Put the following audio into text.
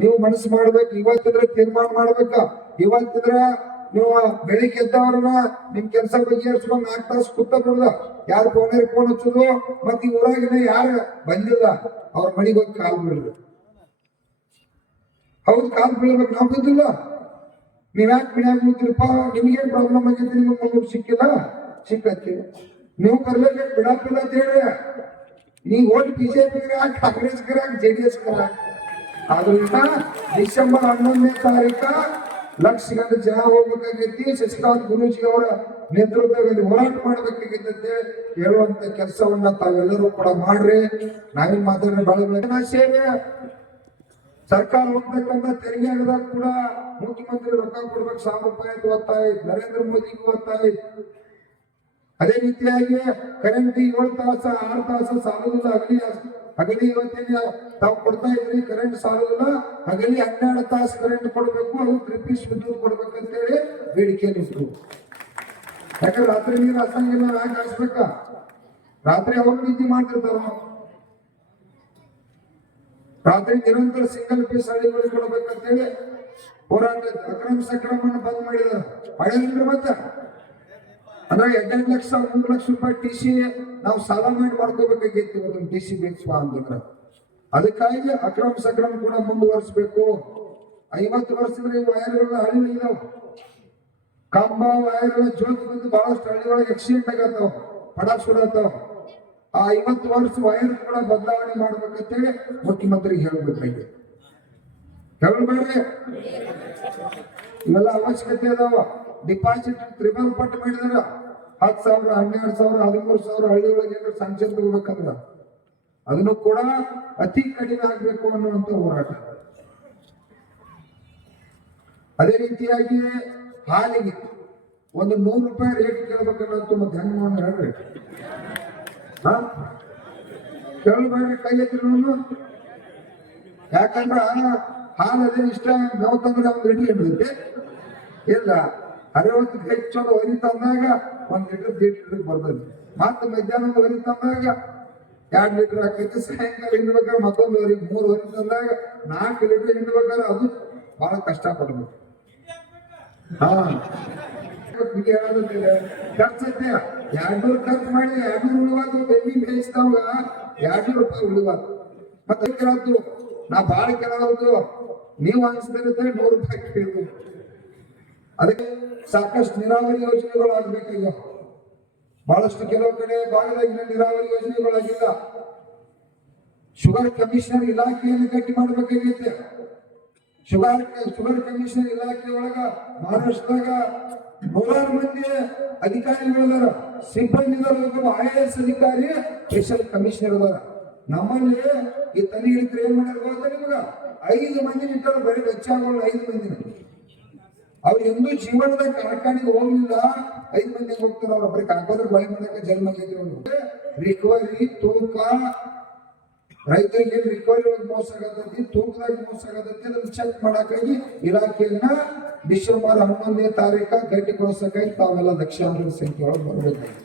ನೀವು ಮನಸ್ಸು ಮಾಡ್ಬೇಕು. ಇವತ್ತಿದ್ರೆ ತೀರ್ಮಾನ ಮಾಡ್ಬೇಕ. ಇವತ್ತಿದ್ರ ನೀವು ಬೆಳಿಗ್ಗೆ ಎದ್ದವ್ರನ್ನ ನಿಮ್ ಕೆಲಸ ಬಗೆಹರಿಸ್ಕೊಂಡು 4 ತಾಸು ಕೂತ ಬಿಡುದ. ಯಾರು ಫೋನ್ ಹಚ್ಚುದು, ಮತ್ ಈ ಊರಾಗಿನ ಯಾರು ಬಂದಿಲ್ಲ ಅವ್ರ ಮನೆಗೆ ಹೋಗಿ ಕಾಲ್ ಬೀಳುದು. ಹೌದು, ಕಾಲ್ ಬೀಳ್ಬೇಕು. ನಾವು ಬಿದ್ದಿಲ್ಲ. ನೀವ್ ಯಾಕೆ ಮನ್ಯಾಗ ಕೂತಿರಪ್ಪ, ನಿಮ್ಗೇನ್ ಪ್ರಾಬ್ಲಮ್ ಆಗೈತಿ, ನಿಮ್ಗೆ ಮಗು ಸಿಕ್ಕಿಲ್ಲ, ಸಿಕ್ಕತ್ತಿ, ನೀವು ಬರ್ಲೇಬೇಕು, ಬಿಡಾಪಿಲ್ಲ ಅಂತ ಹೇಳಿ. ನೀವು ಓಟ್ ಬಿಜೆಪಿಗೆ ಯಾಕೆ, ಕಾಂಗ್ರೆಸ್ಗೆ ಯಾಕೆ, JDS ಆದ್ರಿಂದ ಡಿಸೆಂಬರ್ 11ನೇ ತಾರೀಕ ಲಕ್ಷ ಗಂಟೆ ಜನ ಹೋಗ್ಬೇಕಾಗೈತಿ. ಶಶಿಕಾಂತ್ ಗುರೂಜಿ ಅವರ ನೇತೃತ್ವದಲ್ಲಿ ಹೋರಾಟ ಮಾಡ್ಬೇಕಾಗೈತಿ ಅಂತ ಹೇಳುವಂತ ಕೆಲಸವನ್ನ ತಾವೆಲ್ಲರೂ ಕೂಡ ಮಾಡ್ರಿ. ನಾವೇನ್ ಮಾತಾಡ್ರೆ ಬಾಳ ಸೇವೆ ಸರ್ಕಾರ ಹೋಗ್ಬೇಕಂತ ತೆರಿಗೆ ಹಣದಾಗ ಕೂಡ ಮುಖ್ಯಮಂತ್ರಿ ರೊಕ್ಕ ಕೊಡ್ಬೇಕು, 1000 ರೂಪಾಯಿ ಅಂತ ಒತ್ತಾಯಿತು. ನರೇಂದ್ರ ಮೋದಿಗೂ ಒತ್ತಾಯಿತು. ಅದೇ ರೀತಿಯಾಗಿ ಕರೆಂಟ್ 7 ತಾಸು 6 ತಾಸು ಸಾಲದಿಲ್ಲ. ಹಗಲಿ ಇವತ್ತಿನ ತಾವು ಕೊಡ್ತಾ ಇದ್ರಿ, ಕರೆಂಟ್ ಸಾಲದಿಲ್ಲ. ಹಗಲಿ 12 ತಾಸು ಕರೆಂಟ್ ಕೊಡ್ಬೇಕು, ಅದು 3 ಪೀಸ್ ವಿದ್ಯುತ್ ಕೊಡ್ಬೇಕಂತೇಳಿ ಬೇಡಿಕೆ ನಿಂತು. ಯಾಕಂದ್ರೆ ರಾತ್ರಿ ನೀರು ಹಸಂಗಿಲ್ಲ, ಯಾಕೆ ಹಾಸ್ಬೇಕ? ರಾತ್ರಿ ಅವ್ರು ನಿದ್ದೆ ಮಾಡ್ತಿರ್ತಾರ. ರಾತ್ರಿ ನಿರಂತರ ಸಿಂಗಲ್ ಪೀಸ್ ಹಳ್ಳಿಗಳಿಗೆ ಕೊಡ್ಬೇಕಂತೇಳಿ ಹೋರಾಟ. ಅಕ್ರಮ ಸಕ್ರಮವನ್ನು ಬಂದ್ ಮಾಡಿದಾರೆ. ಮಾಡಿದ್ರಿ ಮತ್ತೆ ಅಂದ್ರೆ 2 ಲಕ್ಷ 3 ಲಕ್ಷ ರೂಪಾಯಿ TC ನಾವು ಸಾಲ ಮಾಡಿ ಮಾಡ್ಕೋಬೇಕಾಗಿತ್ತು. ಇವತ್ತು TC ಬೇಕಿಸುವ ಅಂತಂದ್ರೆ ಅದಕ್ಕಾಗಿ ಅಕ್ರಮ ಸಕ್ರಮ ಕೂಡ ಮುಂದುವರಿಸಬೇಕು. 50 ವರ್ಷದಲ್ಲಿ ವೈರ್ಗಳ ಹಳ್ಳಿ ಇದಾವ, ಕಂಬ ವೈರ್ಗಳ ಜೋತ್ ಬಂದು ಬಹಳಷ್ಟು ಹಳ್ಳಿಗಳಿಗೆ ಆಕ್ಸಿಡೆಂಟ್ ಆಗತ್ತಾವ, ಪಡ ಸುಡತ್ತಾವ. ಆ 50 ವರ್ಷ ವೈರ್ ಕೂಡ ಬದಲಾವಣೆ ಮಾಡ್ಬೇಕಂತೇಳಿ ಮುಖ್ಯಮಂತ್ರಿಗೆ ಹೇಳ್ಬೇಕಾಗಿದೆ. ಹೇಳ್ಬೇಡ್ರಿ, ಇವೆಲ್ಲ ಅವಶ್ಯಕತೆ ಅದಾವ. ಡಿಪಾಸಿಟ್ ತ್ರಿಬಲ್ ಪಟ್ಟು ಮಾಡಿದಾರ. 10,000 12,000 13,000 ಹಳ್ಳಿಯೊಳಗೆ ಸ್ಯಾಂಕ್ಷನ್ ತಗೋಬೇಕಂದ್ರ ಅದನ್ನು ಕೂಡ ಅತಿ ಕಡಿಮೆ ಆಗ್ಬೇಕು ಅನ್ನುವಂತ ಹೋರಾಟ. ಅದೇ ರೀತಿಯಾಗಿ ಹಾಲಿಗೆ ಒಂದು 100 ರೂಪಾಯಿ ರೇಟ್ ಕೇಳ್ಬೇಕನ್ನೋದು ಮತ್ತೆ ಹೆಂಗ್ ಮಾಡಿ ಹೇಳ್ರಿ. ಕೇಳಬೇಡ್ರಿ, ಕೈ ಎತ್ತಿರೋನು. ಯಾಕಂದ್ರ ಹಾಲು ಅದೇ ಇಷ್ಟ ನಾವು ತಂದ್ರೆ ಒಂದು ಲೀಟರ್ ಹಿಡಿದೈತಿ ಇಲ್ಲ. 60 ಹೆಚ್ಚು ಒರಿ ತಂದಾಗ 1 ಲೀಟರ್ 1.5 ಲೀಟರ್ ಬರ್ತದೆ. ಮತ್ತೆ ಮಧ್ಯಾಹ್ನ ಒರಿ ತಂದಾಗ 2 ಲೀಟರ್ ಹಾಕೈತಿ. ಸಾಯಂಕಾಲ ಹಿಂಡ್ಬೇಕಾದ್ರೆ ಮತ್ತೊಂದು ವರಿ 3 ವರಿ ತಂದಾಗ 4 ಲೀಟರ್ ಹಿಂಡ್ಬೇಕಾದ್ರೆ ಅದು ಬಹಳ ಕಷ್ಟ ಪಡ್ಬೇಕು. ಖರ್ಚೈತೆ 200 ಖರ್ಚು ಮಾಡಿ 200 ಉಳಿವಾದು. ಬೆಳ್ಳಿ ಬೇಯಿಸಿದವಾಗ 200 ರೂಪಾಯಿ ಉಳಿವಾದು. ಮತ್ತೆ ಕೇಳದ್ದು ನಾ ಬಾಳ ಕೇಳೋದು, ನೀವು ಅನ್ಸ್ತಿರುತ್ತೆ 100 ರೂಪಾಯಿ ಕೇಳ್ಬೇಕು. ಅದಕ್ಕೆ ಸಾಕಷ್ಟು ನೀರಾವರಿ ಯೋಜನೆಗಳು ಆಗ್ಬೇಕೀಗ. ಬಹಳಷ್ಟು ಕೆಲವು ಕಡೆ ಭಾಗದಾಗಿನ ನೀರಾವರಿ ಯೋಜನೆಗಳಾಗಿಲ್ಲ. ಶುಗರ್ ಕಮಿಷನರ್ ಇಲಾಖೆಯನ್ನು ಗಟ್ಟಿ ಮಾಡ್ಬೇಕಾಗೈತೆ. ಶುಗರ್ ಕಮಿಷನರ್ ಇಲಾಖೆ ಒಳಗ ಮಹಾರಾಷ್ಟ್ರದಾಗ 100 ಮಂದಿ ಅಧಿಕಾರಿಗಳಿದಾರ, ಸಿಬ್ಬಂದಿ IAS ಅಧಿಕಾರಿ, ಸ್ಪೆಷಲ್ ಕಮಿಷನರ್ ಅದಾರ. ನಮ್ಮಲ್ಲಿ ಈ ತನಿ ಹಿಡಿದ್ರೆ ಏನ್ ಮಾಡ್ಯಾರ ಗೊತ್ತಾ ನಿಮಗ? 5 ಮಂದಿ ಇಟ್ಟರು, ಬರೀ ವೆಚ್ಚಗಳು 5 ಮಂದಿನ. ಅವ್ರು ಎಂದೂ ಜೀವನದಾಗ ಕಾರ್ಖಾನೆಗೆ ಹೋಗ್ಲಿಲ್ಲ. 5 ಮಂದಿಗೆ ಹೋಗ್ತಾರ. ಅವ್ರ ಬರೀ ಕಾಕೋದ್ರ ಬಳಿ ಮಾಡಕ್ಕೆ ಜನ್ಮ ರಿಕವರಿ ತೂಕ, ರೈತರಿಗೆ ರಿಕವರಿ ಒಳಗೆ ಮೋಸ ಆಗತೈತಿ, ತೂಕದಾಗ ಮೋಸ ಆಗತೈತಿ. ಅದನ್ನ ಚೆಕ್ ಮಾಡಕ್ಕಾಗಿ ಇಲಾಖೆಯನ್ನ ಡಿಸೆಂಬರ್ 11ನೇ ತಾರೀಕ ಗಟ್ಟಿಗೊಳಿಸಕ್ಕಾಗಿ ತಾವೆಲ್ಲ ಲಕ್ಷಾಂತರ ಸಂಖ್ಯೆ ಒಳಗೆ ಬರಬೇಕಾಗಿ